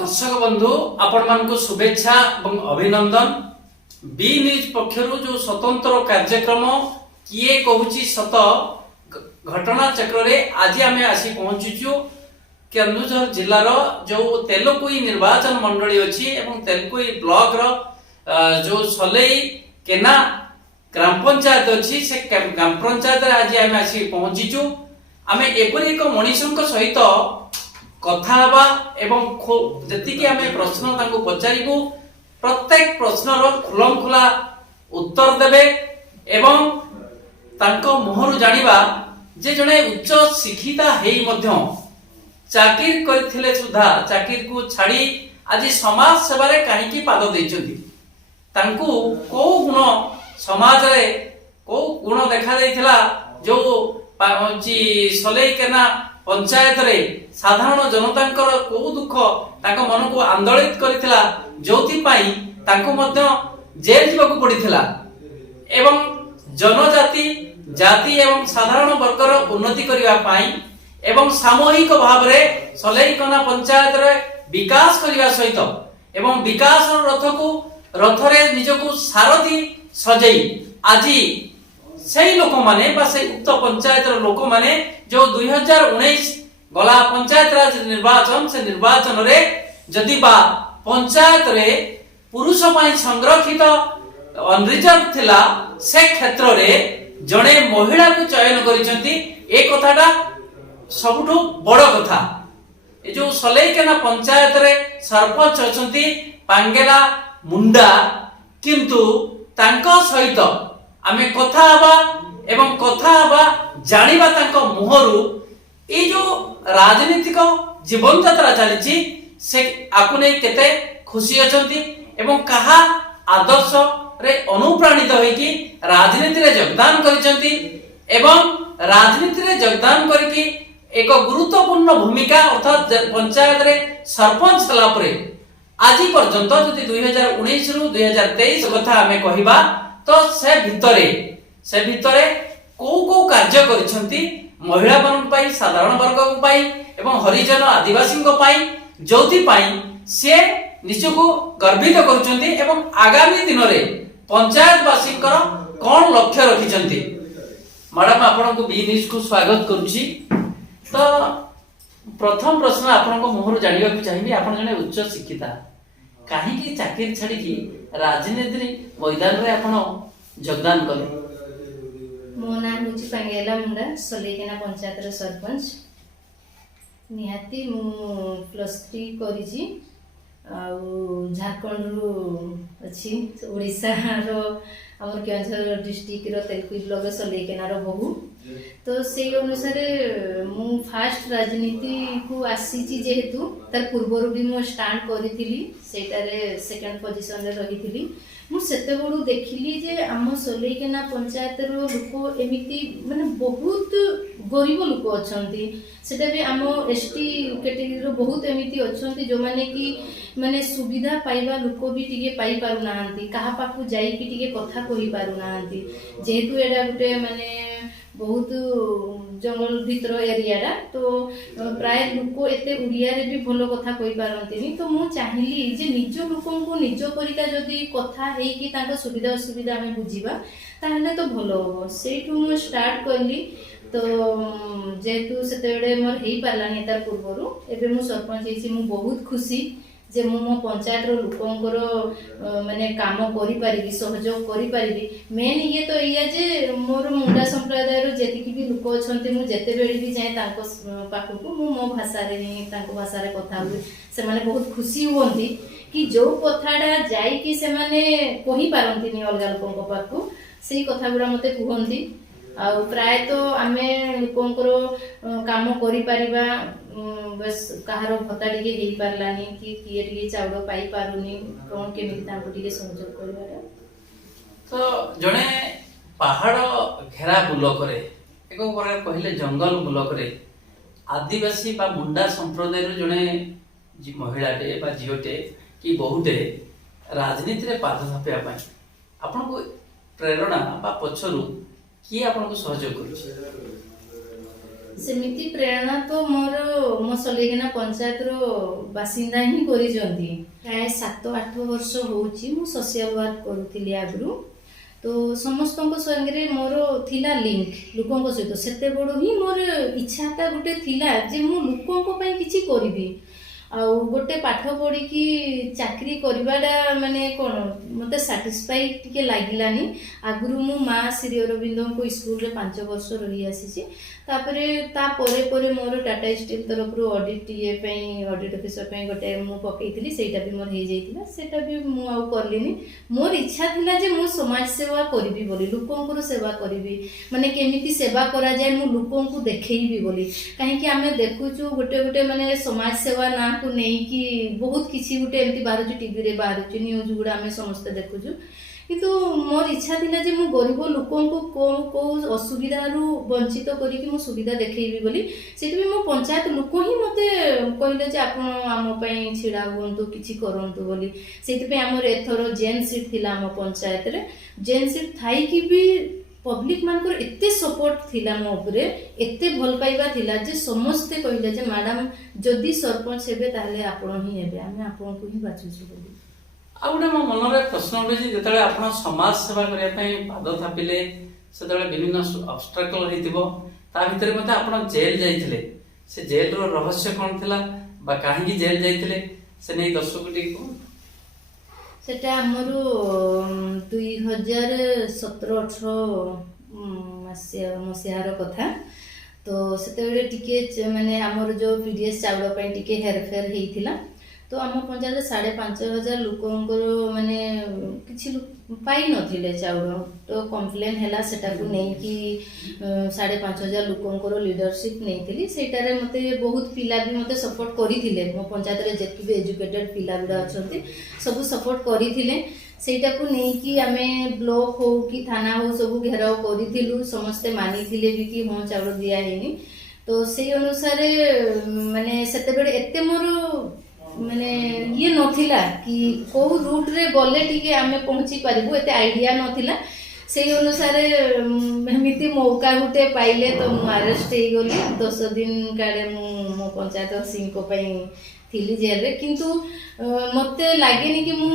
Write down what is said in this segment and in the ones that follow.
दर्शक बंधु आपण मानक शुभेच्छा और अभिनंदन। बी न्यूज पक्षरु जो स्वतंत्र कार्यक्रम किए कहूची सत घटना चक्र रे आज आमे आसी पहुंचुचु केन्दुझर जिल्लार जो तेलकोई निर्वाचन मंडली अछि एवं तेलकोई ब्लॉक रो जो सलेई केना ग्राम पंचायत अछि से ग्राम पंचायत रे आज आमे आसी पहुंचीचु। आमे एपरि एक मनीषक सहित कथा हवा एवं जतिकि आमे प्रश्न तांको पचारिबु प्रत्येक प्रश्नर खुलमखुला उत्तर देबे एवं तांको मुहरु जानिबा जे जने उच्च शिक्षिता हेई मध्य चाकिर करथिले सुधा चाकिर को छाड़ी आज समाज सेवा रे काहे की पाद दैछथि तांको को गुण समाज रे को गुण देखा दैथिला जो सलेई केना पंचायत रे साधारण जनतांकर को दुख ताको मन को आंदोलित करिथिला जोथि पाई ताको मध्य जेल जीवाकू पड़िथिला एवं जनजाति जाति एवं साधारण वर्गर उन्नति करिवा पाई एवं सामूहिक भाव रे सलेईकना पंचायत रे विकास करिवा सहित एवं विकास रथ रे निजको सारथी सजई आजी सेही लोक माने बा से उक्त पंचायत रो लोक माने जो 2019 गला पंचायत राज निर्वाचन से निर्वाचन रे जदि बा पंचायत रे पुरुष पाई संरक्षित अनरिजर्व थिला से क्षेत्र रे जणे महिला को चयन करिसंती ए कथाटा सबुठु बड़ कथा। ए जो सलेईकेना पंचायत रे सरपंच अछंती पांगेला मुंडा किंतु तांको सहित आमे कथा हवा एवं कथा हवा जानिबा तांको मुहरु ए जो राजनीतिक जीवन यात्रा चली से आपु नै केते खुशी अछंती एवं कहा आदर्श रे अनुप्राणित होई कि राजनीति रे योगदान करिसंती एवं राजनीति रे योगदान करके एक गुरुत्वपूर्ण भूमिका अर्थात पंचायत रे सरपंच हला परे आज पर्यंत जदि 2019 रु 2023 कथा हमें कहिबा तो से भितरे को कार्य करिसंती महिला मान पाई साधारण वर्ग पाई एवं हरिजन आदिवासी को पाई जोथि पाई से निजको गर्वित करुचंती एवं आगामी दिन रे पंचायत वासी कोन लक्ष्य रखिचंती। मैडम आपन को बी न्यूज को स्वागत करूची। तो प्रथम प्रश्न आपन को मुहर जानिबा को चाहिबी आपन जने उच्च शिक्षिता काहे की चाकरी छाड़ी की राजनीति मैदान रे आपन योगदान कले। मो नाम होची पांगेला मुंडा सलेईकेना पंचायत रे सरपंच निहाती मु +3 करिची आ झारखंड रु अछि ओडिसा रो हमर केंझर डिस्ट्रिक्ट रो तेलकुई ब्लॉक सलेईकेना रो बहु तो से अनुसार मु फास्ट राजनीति को आसीची जेहेतु तार पूर्व भी मु स्टार्ट करिथिली सेटारे सेकंड पोजीशन रे रहिथिली मु सेते बडू देखिली जे हम सलेईकेना पंचायत रो लोक एमिति माने बहुत गरीब लोक अछंती सेटा भी हम एसटी कैटेगरी रो बहुत एमिति अछंती जो माने कि माने सुविधा पाइबा लोक भी टिके पाई पारु नाहंती कहा पाकू जाई कि टिके कथा कहि पारु नाहंती जेहेतु एडा गुटे माने बहुत जंगल भीतर एरिया तो प्राय लोक एते उड़िया रे भी भलो कथा कहि पारंतीनी तो मु चाहिली जे निज लोकन को निज परिका जदी कथा हेई कि तांको सुविधा असुविधा हमें बुझीबा ताहले तो भलो हो सेठु मु स्टार्ट करली तो जेतु सेतेबेडे मोर हेई पारलानी तार पूर्वरु एबे मु सरपंच हेसी मु बहुत खुशी जे मु मो पंचायत रो लोकंकर माने काम करि परिबी सहयोग करि परिबी मेन ये तो इया जे मोर मुंडा संप्रदाय रो जेतिकी भी लोक अछंते मु जेते बेडी भी जाय तांको पाखु मु मो भाषा रे तांको भाषा रे कथा हुए से माने बहुत खुशी होंती कि जो कथाडा जाय कि से माने कहि पारंती नि अलगा लोकंको पाखु सेही कथा गुडा मते कुहंती आ प्राय तो आमे लोकंकर काम करि परिबा बस कहारो भत्ता टिके हेई पारलानी कि किए टिके चाउडो पाई पारुनी कोन केमिति तांको टिके सहयोग करबारा। तो जणे पहाड़ घेरा ब्लॉक रे एको प्रकार कहले जंगल ब्लॉक रे आदिवासी बा मुंडा संप्रदाय रो जणे जी महिलाटे बा झियोटे कि बहुटे राजनीति रे पाद थापिया पाई आपन को प्रेरणा बा पछरु कि आपन को सहयोग करू ସେମିତି ପ୍ରେରଣା ତ ମୋ ସଲେଇକିନା ପଞ୍ଚାୟତର ବାସିନ୍ଦା ହିଁ କରିଛନ୍ତି। ପ୍ରାୟ 7-8 ବର୍ଷ ହେଉଛି ମୁଁ ସୋସିଆଲ ୱାର୍କ କରୁଥିଲି ଆଗରୁ। ତ ସମସ୍ତଙ୍କ ସାଙ୍ଗରେ ମୋର ଥିଲା ଲିଙ୍କ ଲୋକଙ୍କ ସହିତ। ସେତେବେଳୁ ହିଁ ମୋର ଇଚ୍ଛାଟା ଗୋଟେ ଥିଲା ଯେ ମୁଁ ଲୋକଙ୍କ ପାଇଁ କିଛି କରିବି। ଆଉ ଗୋଟେ ପାଠ ପଢ଼ିକି ଚାକିରି କରିବାଟା ମାନେ କ'ଣ ମୋତେ ସାଟିସ୍ଫାଇ ଟିକେ ଲାଗିଲାନି। ଆଗରୁ ମୁଁ ମା ଶ୍ରୀ ଅରବିନ୍ଦଙ୍କ ସ୍କୁଲରେ 5 ବର୍ଷ ରହି ଆସିଛି। ତାପରେ ପରେ ମୋର ଟାଟା ଷ୍ଟିଲ୍ ତରଫରୁ ଅଡ଼ିଟ୍ ପାଇଁ ଅଡ଼ିଟ୍ ଅଫିସର ପାଇଁ ଗୋଟେ ମୁଁ ପକେଇଥିଲି, ସେଇଟା ବି ମୋର ହେଇଯାଇଥିଲା। ସେଇଟା ବି ମୁଁ ଆଉ କଲିନି। ମୋର ଇଚ୍ଛା ଥିଲା ଯେ ମୁଁ ସମାଜ ସେବା କରିବି ବୋଲି, ଲୋକଙ୍କର ସେବା କରିବି, ମାନେ କେମିତି ସେବା କରାଯାଏ ମୁଁ ଲୋକଙ୍କୁ ଦେଖେଇବି ବୋଲି। କାହିଁକି ଆମେ ଦେଖୁଛୁ ଗୋଟେ ମାନେ ସମାଜ ସେବା ନାଁକୁ ନେଇକି ବହୁତ କିଛି ଗୋଟେ ଏମିତି ବାହାରୁଛି, ଟିଭିରେ ବାହାରୁଛି, ନ୍ୟୁଜ୍ ଗୁଡ଼ା ଆମେ ସମସ୍ତେ ଦେଖୁଛୁ। କିନ୍ତୁ ମୋର ଇଚ୍ଛା ଥିଲା ଯେ ମୁଁ ଗରିବ ଲୋକଙ୍କୁ କୋଉ ଅସୁବିଧାରୁ ବଞ୍ଚିତ କରିକି ମୁଁ ସୁବିଧା ଦେଖେଇବି ବୋଲି। ସେଥିପାଇଁ ମୋ ପଞ୍ଚାୟତ ଲୋକ ହିଁ ମୋତେ କହିଲେ ଯେ ଆପଣ ଆମ ପାଇଁ ଛିଡ଼ା ହୁଅନ୍ତୁ, କିଛି କରନ୍ତୁ ବୋଲି। ସେଇଥିପାଇଁ ଆମର ଏଥର ଜେନ୍ ସିଟ୍ ଥିଲା ଆମ ପଞ୍ଚାୟତରେ। ଜେନ୍ ସିଟ୍ ଥାଇକି ବି ପବ୍ଲିକ ମାନଙ୍କର ଏତେ ସପୋର୍ଟ ଥିଲା ମୋ ଉପରେ, ଏତେ ଭଲ ପାଇବା ଥିଲା ଯେ ସମସ୍ତେ କହିଲେ ଯେ ମ୍ୟାଡାମ ଯଦି ସରପଞ୍ଚ ହେବେ ତାହେଲେ ଆପଣ ହିଁ ହେବେ, ଆମେ ଆପଣଙ୍କୁ ହିଁ ବାଛୁଛୁ ବୋଲି। ଆଉ ଗୋଟେ ମୋ ମନରେ ପ୍ରଶ୍ନ ଉଠୁଛି, ଯେତେବେଳେ ଆପଣ ସମାଜ ସେବା କରିବା ପାଇଁ ପାଦ ଥାପିଲେ, ସେତେବେଳେ ବିଭିନ୍ନ ଅବଷ୍ଟ୍ରାକଲ ହେଇଥିବ, ତା ଭିତରେ ମଧ୍ୟ ଆପଣ ଜେଲ ଯାଇଥିଲେ। ସେ ଜେଲର ରହସ୍ୟ କ'ଣ ଥିଲା ବା କାହିଁକି ଜେଲ ଯାଇଥିଲେ, ସେ ନେଇ ଦର୍ଶକ ଟିକେ କୁହନ୍ତୁ। ସେଟା ଆମର 2017-18 ମସିହାର କଥା। ତ ସେତେବେଳେ ଟିକେ ମାନେ ଆମର ଯୋଉ ପିଡିଏସ୍ ଚାଉଳ ପାଇଁ ଟିକେ ହେରଫେର ହେଇଥିଲା। ତ ଆମ ପଞ୍ଚାୟତରେ 5,500 ଲୋକଙ୍କର ମାନେ କିଛି ପାଇନଥିଲେ ଚାଉଳ। ତ କମ୍ପ୍ଲେନ୍ ହେଲା, ସେଟାକୁ ନେଇକି 5,500 ଲୋକଙ୍କର ଲିଡରସିପ୍ ନେଇଥିଲି। ସେଇଟାରେ ମୋତେ ବହୁତ ପିଲା ବି ମୋତେ ସପୋର୍ଟ କରିଥିଲେ। ମୋ ପଞ୍ଚାୟତରେ ଯେତିକି ବି ଏଜୁକେଟେଡ୍ ପିଲା ଗୁଡ଼ା ଅଛନ୍ତି ସବୁ ସପୋର୍ଟ କରିଥିଲେ। ସେଇଟାକୁ ନେଇକି ଆମେ ବ୍ଲକ ହଉ କି ଥାନା ହଉ ସବୁ ଘେରାଉ କରିଥିଲୁ। ସମସ୍ତେ ମାନିଥିଲେ ବି କି ହଁ ଚାଉଳ ଦିଆ ହେଇନି। ତ ସେଇ ଅନୁସାରେ ମାନେ ସେତେବେଳେ ଏତେ ମୋର ମାନେ ଇଏ ନଥିଲା କି କୋଉ ରୁଟରେ ଗଲେ ଟିକେ ଆମେ ପହଞ୍ଚି ପାରିବୁ, ଏତେ ଆଇଡିଆ ନଥିଲା। ସେଇ ଅନୁସାରେ ଏମିତି ମୌକା ଗୋଟେ ପାଇଲେ ତ ମୁଁ ଆରେଷ୍ଟ ହେଇଗଲି। 10 ଦିନ କାଳେ ମୁଁ ମୋ ପଞ୍ଚାୟତବାସୀଙ୍କ ପାଇଁ ଥିଲି ଜେଲରେ। କିନ୍ତୁ ମୋତେ ଲାଗେନି କି ମୁଁ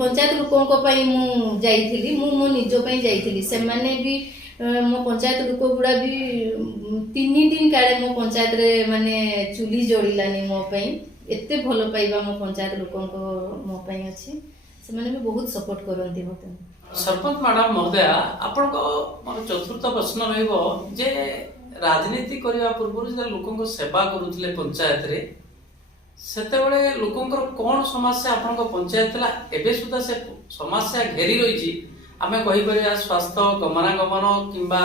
ପଞ୍ଚାୟତ ଲୋକଙ୍କ ପାଇଁ ମୁଁ ଯାଇଥିଲି, ମୁଁ ମୋ ନିଜ ପାଇଁ ଯାଇଥିଲି। ସେମାନେ ବି ମୋ ପଞ୍ଚାୟତ ଲୋକ ଗୁଡ଼ା ବି 3 ଦିନ କାଳେ ମୋ ପଞ୍ଚାୟତରେ ମାନେ ଚୁଲି ଜଳିଲାନି ମୋ ପାଇଁ। ଏତେ ଭଲ ପାଇବା ମୋ ପଞ୍ଚାୟତ ଲୋକଙ୍କ ମୋ ପାଇଁ ଅଛି। ସେମାନେ ବି ବହୁତ ସପୋର୍ଟ କରନ୍ତି ମୋତେ। ସରପଞ୍ଚ ମ୍ୟାଡାମ ମହୋଦୟା, ଆପଣଙ୍କ ମୋର ଚତୁର୍ଥ ପ୍ରଶ୍ନ ରହିବ ଯେ ରାଜନୀତି କରିବା ପୂର୍ବରୁ ଯେତେବେଳେ ଲୋକଙ୍କ ସେବା କରୁଥିଲେ ପଞ୍ଚାୟତରେ, ସେତେବେଳେ ଲୋକଙ୍କର କ'ଣ ସମସ୍ୟା ଆପଣଙ୍କ ପଞ୍ଚାୟତ ଥିଲା? ଏବେ ସୁଦ୍ଧା ସେ ସମସ୍ୟା ଘେରି ରହିଛି। ଆମେ କହିପାରିବା ସ୍ୱାସ୍ଥ୍ୟ, ଗମନାଗମନ କିମ୍ବା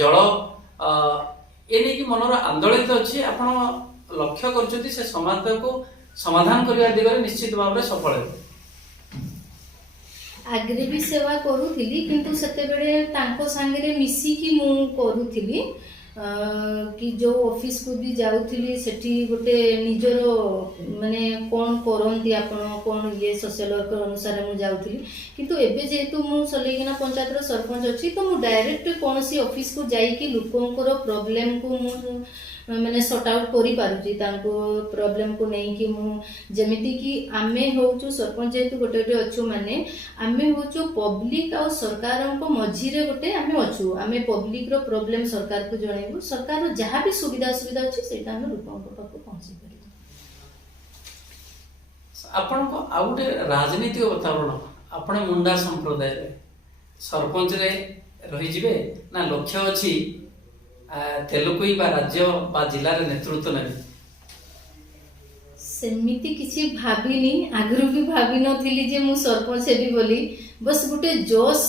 ଜଳ, ଏ ନେଇକି ମନର ଆନ୍ଦୋଳିତ ଅଛି। ଆପଣ ଲକ୍ଷ୍ୟ କରୁଛନ୍ତି ସେ ସମସ୍ୟାକୁ ସମାଧାନ କରିବା ଦିଗରେ ନିଶ୍ଚିତ ଭାବରେ ସଫଳ ହେବେ। ଆଗରେ ବି ସେବା କରୁଥିଲି, କିନ୍ତୁ ସେତେବେଳେ ତାଙ୍କ ସାଙ୍ଗରେ ମିଶିକି ମୁଁ କରୁଥିଲି। କି ଯୋଉ ଅଫିସକୁ ବି ଯାଉଥିଲି ସେଠି ଗୋଟେ ନିଜର ମାନେ କ'ଣ କରନ୍ତି ଆପଣ, କ'ଣ ଇଏ ସୋସିଆଲ ୱାର୍କର ଅନୁସାରେ ମୁଁ ଯାଉଥିଲି। କିନ୍ତୁ ଏବେ ଯେହେତୁ ମୁଁ ସଲେଇକିନା ପଞ୍ଚାୟତର ସରପଞ୍ଚ ଅଛି, ତ ମୁଁ ଡାଇରେକ୍ଟ କୌଣସି ଅଫିସକୁ ଯାଇକି ଲୋକଙ୍କର ପ୍ରୋବ୍ଲେମକୁ ମୁଁ ମାନେ ସର୍ଟ ଆଉଟ୍ କରିପାରୁଛି। ତାଙ୍କ ପ୍ରୋବ୍ଲେମକୁ ନେଇକି ମୁଁ, ଯେମିତିକି ଆମେ ହେଉଛୁ ସରପଞ୍ଚ ଯେହେତୁ ଗୋଟେ ଅଛୁ, ମାନେ ଆମେ ହେଉଛୁ ପବ୍ଲିକ ଆଉ ସରକାରଙ୍କ ମଝିରେ ଗୋଟେ ଆମେ ଅଛୁ। ଆମେ ପବ୍ଲିକର ପ୍ରୋବ୍ଲେମ ସରକାରକୁ ଜଣେଇବୁ, ସରକାରର ଯାହା ବି ସୁବିଧା ଅସୁବିଧା ଅଛି ସେଇଟା ଆମେ ଲୋକଙ୍କ ପାଖକୁ ପହଞ୍ଚେଇ ପାରିବୁ। ଆପଣଙ୍କ ଆଉ ଗୋଟେ ରାଜନୈତିକ ବାତାବରଣ, ଆପଣ ମୁଣ୍ଡା ସମ୍ପ୍ରଦାୟରେ ସରପଞ୍ଚରେ ରହିଯିବେ ନା ଲକ୍ଷ୍ୟ ଅଛି ତେଲୁକୁଇ ବା ରାଜ୍ୟ ବା ଜିଲ୍ଲାରେ ନେତୃତ୍ୱ ନେବେ? ସେମିତି କିଛି ଭାବିନି, ଆଗରୁ ବି ଭାବିନଥିଲି ଯେ ମୁଁ ସରପଞ୍ଚ ହେବି ବୋଲି। ବସ୍ ଗୋଟେ ଜୋସ୍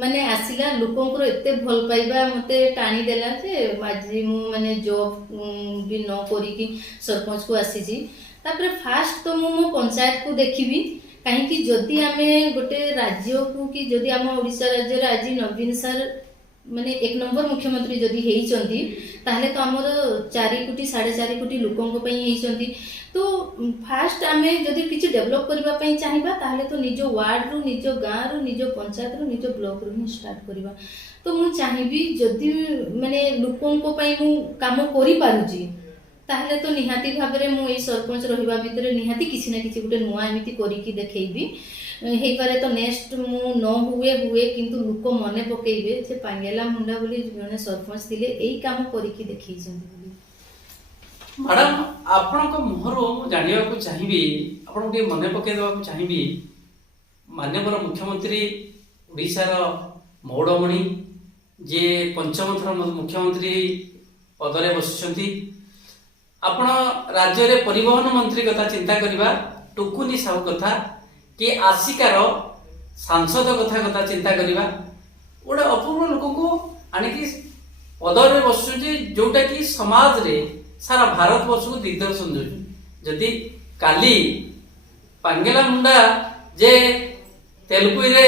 ମାନେ ଆସିଲା, ଲୋକଙ୍କର ଏତେ ଭଲ ପାଇବା ମୋତେ ଟାଣିଦେଲା ଯେ ଆଜି ମୁଁ ମାନେ ଜବ୍ ବି ନ କରିକି ସରପଞ୍ଚକୁ ଆସିଛି। ତାପରେ ଫାଷ୍ଟ ତ ମୁଁ ମୋ ପଞ୍ଚାୟତକୁ ଦେଖିବି। କାହିଁକି ଯଦି ଆମେ ଗୋଟେ ରାଜ୍ୟକୁ କି ଯଦି ଆମ ଓଡ଼ିଶା ରାଜ୍ୟରେ ଆଜି ନବୀନ ସାର୍ ମାନେ 1 ନମ୍ବର ମୁଖ୍ୟମନ୍ତ୍ରୀ ଯଦି ହେଇଛନ୍ତି ତାହେଲେ ତ ଆମର 4 କୋଟି 4.5 କୋଟି ଲୋକଙ୍କ ପାଇଁ ହେଇଛନ୍ତି। ତ ଫାଷ୍ଟ ଆମେ ଯଦି କିଛି ଡେଭଲପ୍ କରିବା ପାଇଁ ଚାହିଁବା ତାହେଲେ ତ ନିଜ ୱାର୍ଡରୁ, ନିଜ ଗାଁରୁ, ନିଜ ପଞ୍ଚାୟତରୁ, ନିଜ ବ୍ଲକରୁ ହିଁ ଷ୍ଟାର୍ଟ କରିବା। ତ ମୁଁ ଚାହିଁବି ଯଦି ମାନେ ଲୋକଙ୍କ ପାଇଁ ମୁଁ କାମ କରିପାରୁଛି ତାହେଲେ ତ ନିହାତି ଭାବରେ ମୁଁ ଏଇ ସରପଞ୍ଚ ରହିବା ଭିତରେ ନିହାତି କିଛି ନା କିଛି ଗୋଟେ ନୂଆ ଏମିତି କରିକି ଦେଖେଇବି। ହେଇପାରେ ତ ନେକ୍ସଟ ମୁଁ ନ ହୁଏ କିନ୍ତୁ ଲୋକ ମନେ ପକେଇବେ ଯେ ପାଙ୍ଗେଲା ମୁଣ୍ଡା ବୋଲି ଜଣେ ସରପଞ୍ଚ ଥିଲେ ଏଇ କାମ କରିକି ଦେଖେଇଛନ୍ତି ବୋଲି। ମ୍ୟାଡାମ ଆପଣଙ୍କ ମୁହଁରୁ ମୁଁ ଜାଣିବାକୁ ଚାହିଁବି, ଆପଣଙ୍କୁ ଟିକେ ମନେ ପକେଇ ଦେବାକୁ ଚାହିଁବି, ମାନ୍ୟବର ମୁଖ୍ୟମନ୍ତ୍ରୀ ଓଡ଼ିଶାର ମୌଡ଼ମଣି ଯିଏ 5ମ ଥର ମୁଖ୍ୟମନ୍ତ୍ରୀ ପଦରେ ବସିଛନ୍ତି। ଆପଣ ରାଜ୍ୟରେ ପରିବହନ ମନ୍ତ୍ରୀ କଥା ଚିନ୍ତା କରିବା, ଟୁକୁନି ସାହୁ କଥା କି ଆସିକାର ସାଂସଦ କଥା ଚିନ୍ତା କରିବା, ଗୋଟେ ଅପୂର୍ବ ଲୋକଙ୍କୁ ଆଣିକି ପଦରେ ବସୁଛନ୍ତି ଯୋଉଟା କି ସମାଜରେ ସାରା ଭାରତ ବର୍ଷକୁ ଦିଗ୍ଦର୍ଶନ ଦଉଛନ୍ତି। ଯଦି କାଲି ପାଙ୍ଗେଲା ମୁଣ୍ଡା ଯେ ତେଲୁଗୁରେ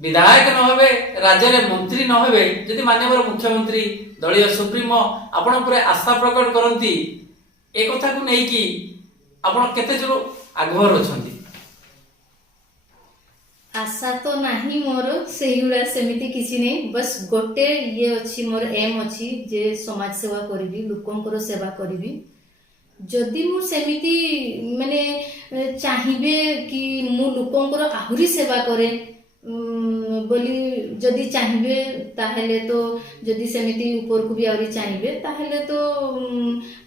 ବିଧାୟକ ନ ହେବେ, ରାଜ୍ୟରେ ମନ୍ତ୍ରୀ ନ ହେବେ, ଯଦି ମାନ୍ୟବର ମୁଖ୍ୟମନ୍ତ୍ରୀ ଦଳୀୟ ସୁପ୍ରିମୋ ଆପଣ ଉପରେ ଆଶା ପ୍ରକଟ କରନ୍ତି, ଏ କଥାକୁ ନେଇକି ଆପଣ କେତେ ଜୋର ଆଗ୍ରହ ଅଛନ୍ତି? ଆଶା ତ ନାହିଁ ମୋର ସେଇଗୁଡ଼ା, ସେମିତି କିଛି ନାହିଁ। ବସ୍ ଗୋଟେ ଇଏ ଅଛି, ମୋର ଏମ୍ ଅଛି ଯେ ସମାଜ ସେବା କରିବି, ଲୋକଙ୍କର ସେବା କରିବି। ଯଦି ମୁଁ ସେମିତି ମାନେ ଚାହିଁବେ କି ମୁଁ ଲୋକଙ୍କର ଆହୁରି ସେବା କରେ ବୋଲି ଯଦି ଚାହିଁବେ ତାହେଲେ ତ, ଯଦି ସେମିତି ଉପରକୁ ବି ଆହୁରି ଚାହିଁବେ ତାହେଲେ ତ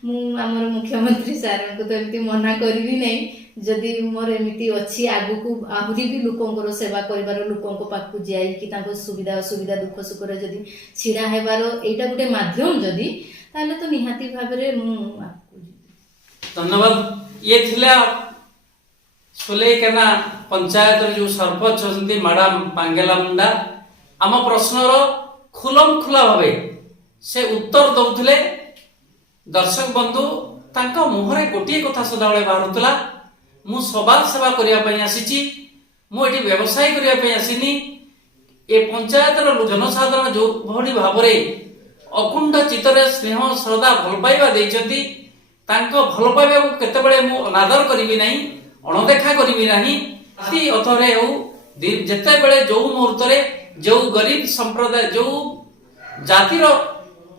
ମୁଁ ଆମର ମୁଖ୍ୟମନ୍ତ୍ରୀ ସାର୍ଙ୍କୁ ତ ଏମିତି ମନା କରିବି ନାହିଁ। ଯଦି ମୋର ଏମିତି ଅଛି ଆଗକୁ ଆହୁରି ବି ଲୋକଙ୍କର ସେବା କରିବାର, ଲୋକଙ୍କ ପାଖକୁ ଯାଇକି ତାଙ୍କ ସୁବିଧା ଅସୁବିଧା ଦୁଃଖ ସୁଖରେ ଯଦି ଛିଡ଼ା ହେବାର ଏଇଟା ଗୋଟେ ମାଧ୍ୟମ ଯଦି, ତାହେଲେ ତ ନିହାତି ଭାବରେ ମୁଁ ଆଗକୁ ଯିବି। ଧନ୍ୟବାଦ। ଇଏ ଥିଲା ସୁଲେଇକେନା ପଞ୍ଚାୟତର ଯୋଉ ସରପଞ୍ଚ ଅଛନ୍ତି ମ୍ୟାଡାମ ପାଙ୍ଗେଲା ମୁଣ୍ଡା। ଆମ ପ୍ରଶ୍ନର ଖୁଲମ ଖୁଲା ଭାବେ ସେ ଉତ୍ତର ଦଉଥିଲେ। ଦର୍ଶକ ବନ୍ଧୁ, ତାଙ୍କ ମୁହଁରେ ଗୋଟିଏ କଥା ସଦାବେଳେ ବାହାରୁଥିଲା, ମୁଁ ସମାଜ ସେବା କରିବା ପାଇଁ ଆସିଛି, ମୁଁ ଏଠି ବ୍ୟବସାୟ କରିବା ପାଇଁ ଆସିନି। ଏ ପଞ୍ଚାୟତର ଜନସାଧାରଣ ଯୋଉ ଭଳି ଭାବରେ ଅକୁଣ୍ଠ ଚିତ୍ତରେ ସ୍ନେହ ଶ୍ରଦ୍ଧା ଭଲ ପାଇବା ଦେଇଛନ୍ତି, ତାଙ୍କ ଭଲ ପାଇବାକୁ କେତେବେଳେ ମୁଁ ଅନାଦର କରିବି ନାହିଁ, ଅଣଦେଖା କରିବି ନାହିଁ। ଅଥରେ ହଉ, ଯେତେବେଳେ ଯୋଉ ମୁହୂର୍ତ୍ତରେ ଯୋଉ ଗରିବ ସମ୍ପ୍ରଦାୟ, ଯୋଉ ଜାତିର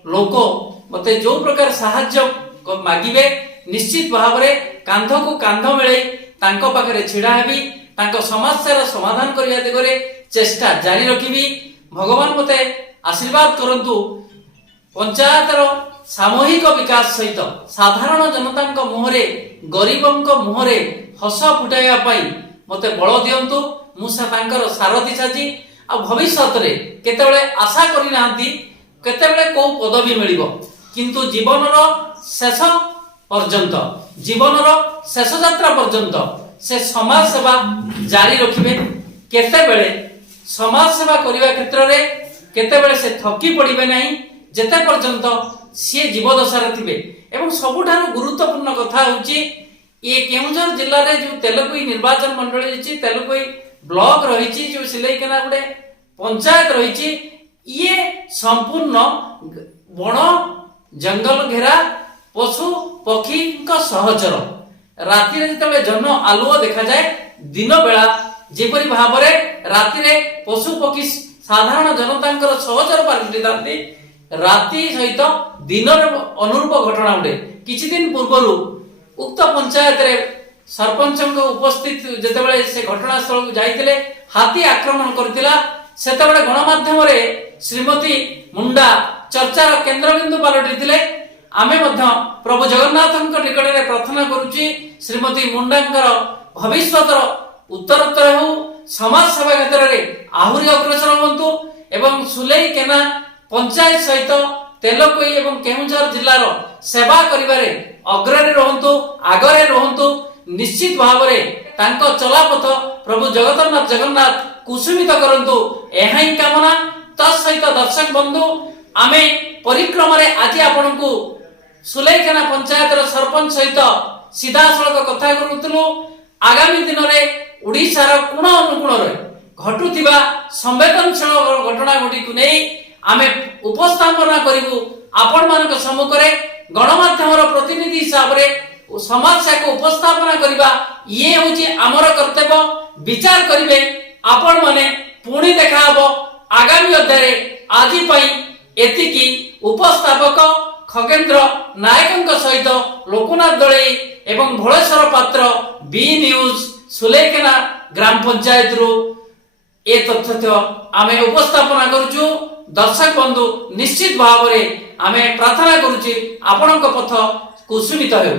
ଲୋକ ମତେ ଯୋଉ ପ୍ରକାର ସାହାଯ୍ୟ ମାଗିବେ, ନିଶ୍ଚିତ ଭାବରେ କାନ୍ଧକୁ କାନ୍ଧ ମିଳେଇ ତାଙ୍କ ପାଖରେ ଛିଡା ହେବି, ତାଙ୍କ ସମସ୍ୟାର ସମାଧାନ କରିବା ଦିଗରେ ଚେଷ୍ଟା ଜାରି ରଖିବି। ଭଗବାନ ମତେ ଆଶୀର୍ବାଦ କରନ୍ତୁ। ପଞ୍ଚାୟତର ସାମୂହିକ ବିକାଶ ସହିତ ସାଧାରଣ ଜନତାଙ୍କ ମୁହଁରେ, ଗରିବଙ୍କ ମୁହଁରେ ହସ ଫୁଟାଇବା ପାଇଁ ମତେ ବଳ ଦିଅନ୍ତୁ। ମୁଁ ତାଙ୍କର ସାରଥୀ ସାଜି, ଆଉ ଭବିଷ୍ୟତରେ କେତେବେଳେ ଆଶା କରିନାହାନ୍ତି କେତେବେଳେ କୋଉ ପଦବୀ ମିଳିବ, କିନ୍ତୁ ଜୀବନର ଶେଷ ପର୍ଯ୍ୟନ୍ତ, ଜୀବନର ଶେଷ ଯାତ୍ରା ପର୍ଯ୍ୟନ୍ତ ସେ ସମାଜ ସେବା ଜାରି ରଖିବେ। କେତେବେଳେ ସମାଜ ସେବା କରିବା କ୍ଷେତ୍ରରେ କେତେବେଳେ ସେ ଥକି ପଡିବେ ନାହିଁ, ଯେତେ ପର୍ଯ୍ୟନ୍ତ ସିଏ ଜୀବଦଶାରେ ଥିବେ। ଏବଂ ସବୁଠାରୁ ଗୁରୁତ୍ୱପୂର୍ଣ୍ଣ କଥା ହଉଛି, ଏ କେଉଁଝର ଜିଲ୍ଲାରେ ଯୋଉ ତେଲୁଗୁଇ ନିର୍ବାଚନ ମଣ୍ଡଳୀ ରହିଛି, ତେଲୁଗୁଇ ବ୍ଲକ ରହିଛି, ଯୋଉ ସିଲେଇକେନା ଗୋଟେ ପଞ୍ଚାୟତ ରହିଛି, ଇଏ ସମ୍ପୂର୍ଣ୍ଣ ବଣ ଜଙ୍ଗଲ ଘେରା, ପଶୁ ପକ୍ଷୀଙ୍କ ସହଚର। ରାତିରେ ଯେତେବେଳେ ଜହ୍ନ ଆଲୁଅ ଦେଖାଯାଏ, ଦିନ ବେଳା ଯେପରି ଭାବରେ ରାତିରେ ପଶୁ ପକ୍ଷୀ ସାଧାରଣ ଜନତାଙ୍କର ସହଚର ପାଲଟିଥାନ୍ତି, ରାତି ସହିତ ଦିନର ଅନୁରୂପ ଘଟଣା ଘଟେ। କିଛି ଦିନ ପୂର୍ବରୁ ଉକ୍ତ ପଞ୍ଚାୟତରେ ସରପଞ୍ଚଙ୍କ ଉପସ୍ଥିତ ଯେତେବେଳେ ସେ ଘଟଣାସ୍ଥଳକୁ ଯାଇଥିଲେ, ହାତୀ ଆକ୍ରମଣ କରିଥିଲା। ସେତେବେଳେ ଗଣମାଧ୍ୟମରେ ଶ୍ରୀମତୀ ମୁଣ୍ଡା ଚର୍ଚ୍ଚାର କେନ୍ଦ୍ରବିନ୍ଦୁ ପାଲଟିଥିଲେ। ଆମେ ମଧ୍ୟ ପ୍ରଭୁ ଜଗନ୍ନାଥଙ୍କ ନିକଟରେ ପ୍ରାର୍ଥନା କରୁଛି, ଶ୍ରୀମତୀ ମୁଣ୍ଡାଙ୍କର ଭବିଷ୍ୟତର ଉତ୍ତରୋତ୍ତର ହେଉ, ସମାଜ ସେବା କ୍ଷେତ୍ରରେ ଆହୁରି ଅଗ୍ରସର ହୁଅନ୍ତୁ ଏବଂ ସୁଲେଇକେନା ପଞ୍ଚାୟତ ସହିତ ତେଲକୋଇ ଏବଂ କେଉଁଝର ଜିଲ୍ଲାର ସେବା କରିବାରେ ଅଗ୍ରଣୀ ରୁହନ୍ତୁ, ଆଗରେ ରୁହନ୍ତୁ। ନିଶ୍ଚିତ ଭାବରେ ତାଙ୍କ ଚଲାପଥ ପ୍ରଭୁ ଜଗନ୍ନାଥ କୁସୁମିତ କରନ୍ତୁ, ଏହା ହିଁ କାମନା। ତା ସହିତ ଦର୍ଶକ ବନ୍ଧୁ, ଆମେ ପରିକ୍ରମାରେ ଆଜି ଆପଣଙ୍କୁ ସୁଲେଇକେନା ପଞ୍ଚାୟତର ସରପଞ୍ଚ ସହିତ ସିଧାସଳଖ କଥା କରୁଥିଲୁ। ଆଗାମୀ ଦିନରେ ଓଡ଼ିଶାର କୋଣ ଅନୁକୋଣରେ ଘଟୁଥିବା ସମ୍ବେଦନଶୀଳ ଘଟଣା ଗୁଡ଼ିକୁ ନେଇ आमे उपस्थापना करिबु आपण मानक सम्मुखरे गणमाध्यमर प्रतिनिधि हिसाब रे समस्या को उपस्थापना करिबा ये होची हमर कर्तव्य विचार करिवे आपण माने पुणी देखा हबो आगामी अध्याय आजि पई एतिकी उपस्थापक खगेंद्र नायकଙ୍କ सहित लोकनाथ दळे एवं भोळेश्वर पात्र बी न्यूज सुलेकेना ग्राम पंचायत रु ए तथ्य आमे उपस्थापना करूछु दर्शक बंधु निश्चित भाव रे आमे प्रार्थना करूछि आपणक पथ कुसुमित हेउ।